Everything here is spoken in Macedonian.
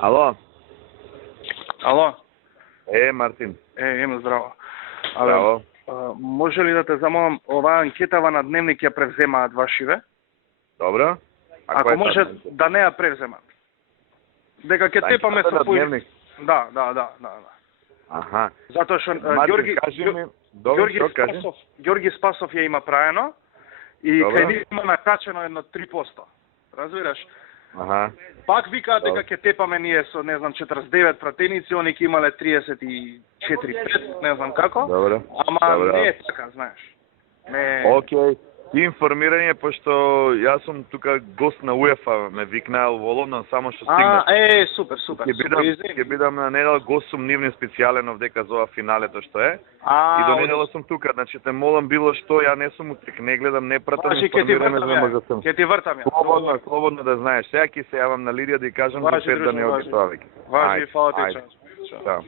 Ало? Ало? Мартин. Емо здраво. Здраво. Може ли да те замолам, оваа анкетава на Дневник ја превземаат вашиве? Добро. Ако може да не ја превземат. Дека ќе тепаме со Дневник. Да. Аха. Затоа што Ѓорги Спасов ја има праено и кај нив има накачено едно 3%. Разбираш? Аха. Пак викаат дека ќе тепаме ние со, не знам, 49 пратеници, они ќе имале 34-5, не знам како. Добро. Ама не е така, знаеш. Не. Океј. Информирање, пошто јас сум тука гост на УЕФА, ме викнал во Лондон, само што стигнав. Супер. Ќе бидам на недела, гост сум нивни специјален овдека за ова финалето што е. И до недела сум тука, значи те молам било што, ја не сум утек, не гледам, не пратам информирање за магазин. Ќе ти вртам ја. Слободно да знаеш. Сега ќе се јавам на Лидија да ја кажам до 5 да не оди тоа веќе. Важи, фала ти. Чао.